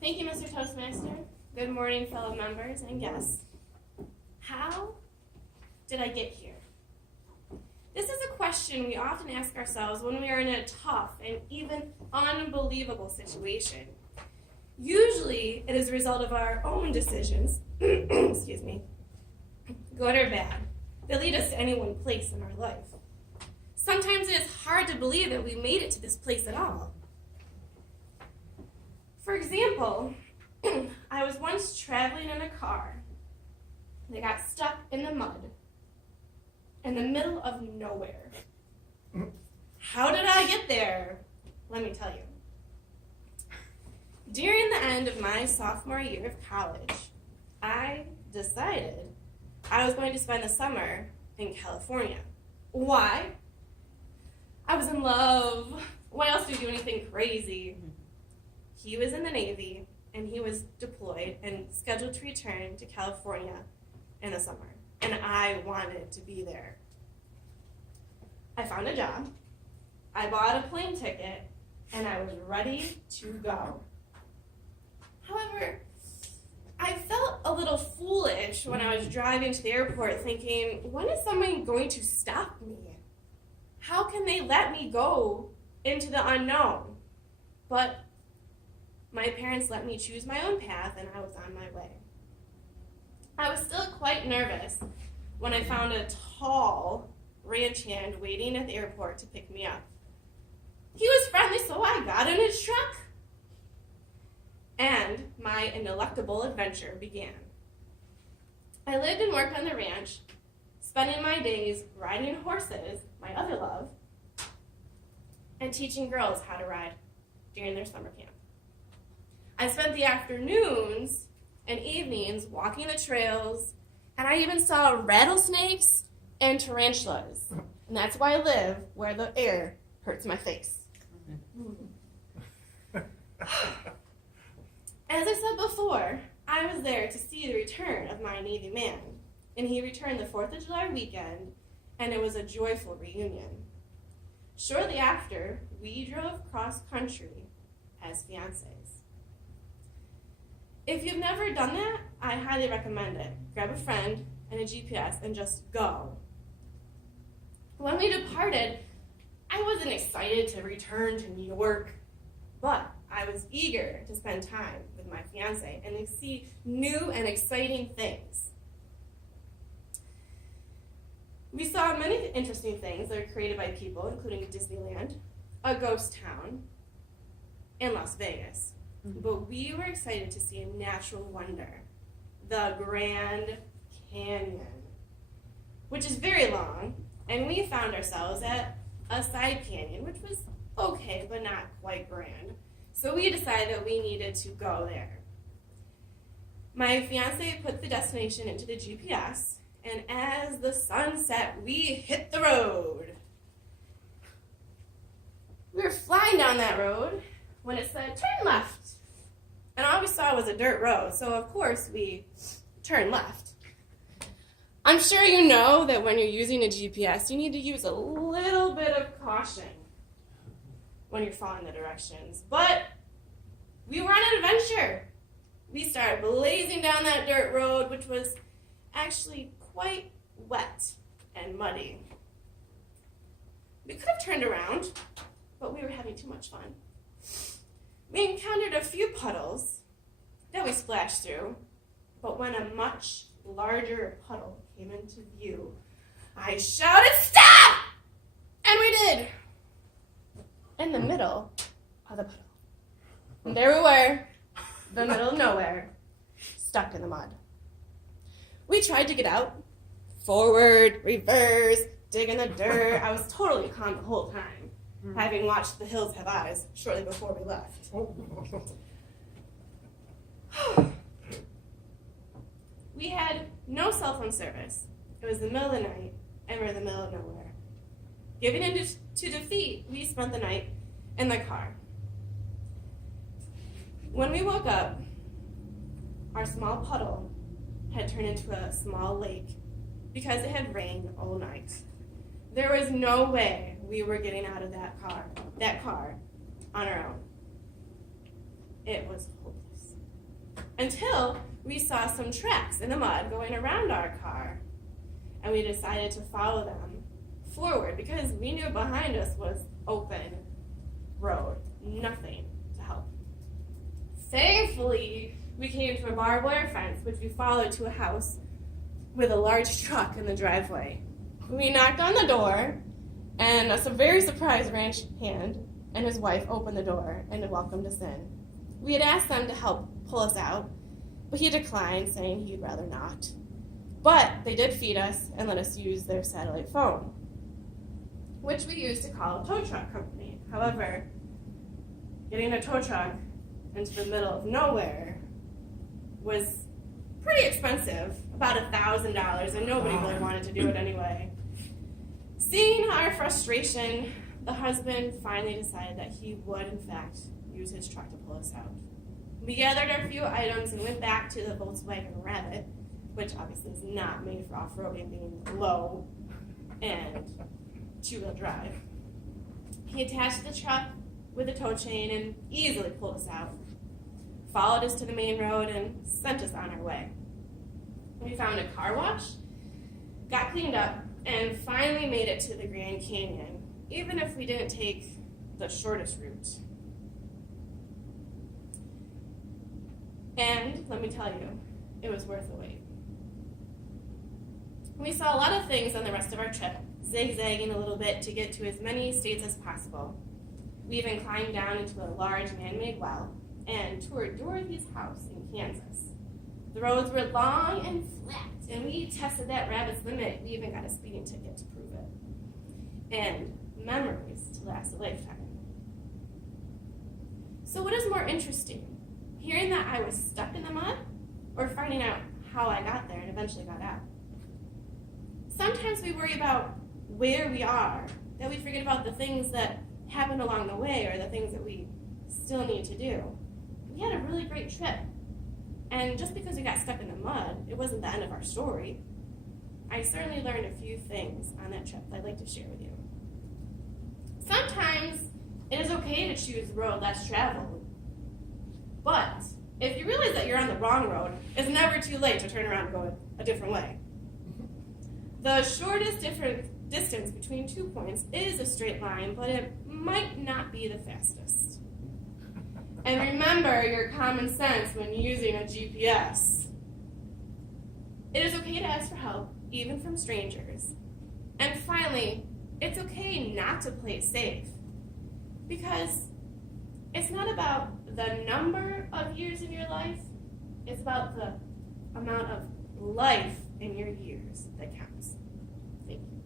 Thank you, Mr. Toastmaster. Good morning, fellow members and guests. How did I get here? This is a question we often ask ourselves when we are in a tough and even unbelievable situation. Usually, it is a result of our own decisions, excuse me, good or bad, that lead us to any one place in our life. Sometimes it is hard to believe that we made it to this place at all. For example, I was once traveling in a car that got stuck in the mud in the middle of nowhere. How did I get there? Let me tell you. During the end of my sophomore year of college, I decided I was going to spend the summer in California. Why? I was in love. What else do you do anything crazy? He was in the Navy, and he was deployed and scheduled to return to California in the summer, and I wanted to be there. I found a job, I bought a plane ticket, and I was ready to go. However, I felt a little foolish when I was driving to the airport thinking, when is someone going to stop me? How can they let me go into the unknown? But my parents let me choose my own path, and I was on my way. I was still quite nervous when I found a tall ranch hand waiting at the airport to pick me up. He was friendly, so I got in his truck, and my ineluctable adventure began. I lived and worked on the ranch, spending my days riding horses, my other love, and teaching girls how to ride during their summer camp. I spent the afternoons and evenings walking the trails, and I even saw rattlesnakes and tarantulas. And that's why I live where the air hurts my face. As I said before, I was there to see the return of my Navy man, and he returned the 4th of July weekend, and it was a joyful reunion. Shortly after, we drove cross-country as fiancés. If you've never done that, I highly recommend it. Grab a friend and a GPS and just go. When we departed, I wasn't excited to return to New York, but I was eager to spend time with my fiancé and to see new and exciting things. We saw many interesting things that are created by people, including Disneyland, a ghost town, and Las Vegas. But we were excited to see a natural wonder, the Grand Canyon, which is very long, and we found ourselves at a side canyon, which was okay, but not quite grand. So we decided that we needed to go there. My fiancé put the destination into the GPS, and as the sun set, we hit the road. We were flying down that road when it said, turn left. And all we saw was a dirt road, so of course we turned left. I'm sure you know that when you're using a GPS, you need to use a little bit of caution when you're following the directions. But we were on an adventure. We started blazing down that dirt road, which was actually quite wet and muddy. We could have turned around, but we were having too much fun. We encountered a few puddles that we splashed through, but when a much larger puddle came into view, I shouted, stop! And we did! In the middle of the puddle. And there we were, the middle of nowhere, stuck in the mud. We tried to get out, forward, reverse, dig in the dirt. I was totally calm the whole time, having watched The Hills Have Eyes shortly before we left. We had no cell phone service. It was the middle of the night, and we're in the middle of nowhere. Giving in to defeat, we spent the night in the car. When we woke up, our small puddle had turned into a small lake because it had rained all night. There was no way we were getting out of that car on our own. It was hopeless. until we saw some tracks in the mud going around our car. And we decided to follow them forward because we knew behind us was open road, nothing to help. Thankfully, we came to a barbed wire fence, which we followed to a house with a large truck in the driveway. We knocked on the door, and a very surprised ranch hand and his wife opened the door and welcomed us in. We had asked them to help pull us out, but he declined, saying he'd rather not. But they did feed us and let us use their satellite phone, which we used to call a tow truck company. However, getting a tow truck into the middle of nowhere was pretty expensive, about $1,000, and nobody really wanted to do it anyway. Seeing our frustration, the husband finally decided that he would, in fact, use his truck to pull us out. We gathered our few items and went back to the Volkswagen Rabbit, which obviously is not made for off-roading, being low and two-wheel drive. He attached the truck with a tow chain and easily pulled us out, followed us to the main road, and sent us on our way. We found a car wash, got cleaned up, and finally made it to the Grand Canyon, even if we didn't take the shortest route. And let me tell you, it was worth the wait. We saw a lot of things on the rest of our trip, zigzagging a little bit to get to as many states as possible. We even climbed down into a large man-made well and toured Dorothy's house in Kansas. The roads were long and flat, and we tested that rabbit's limit. We even got a speeding ticket to prove it. And memories to last a lifetime. So what is more interesting? Hearing that I was stuck in the mud, or finding out how I got there and eventually got out? Sometimes we worry about where we are, that we forget about the things that happened along the way or the things that we still need to do. We had a really great trip. And just because we got stuck in the mud, it wasn't the end of our story. I certainly learned a few things on that trip that I'd like to share with you. Sometimes it is okay to choose the road less traveled. But if you realize that you're on the wrong road, it's never too late to turn around and go a different way. The shortest distance between 2 points is a straight line, but it might not be the fastest. And remember your common sense when using a GPS. It is okay to ask for help, even from strangers. And finally, it's okay not to play it safe, because it's not about the number of years of your life, it's about the amount of life in your years that counts. Thank you.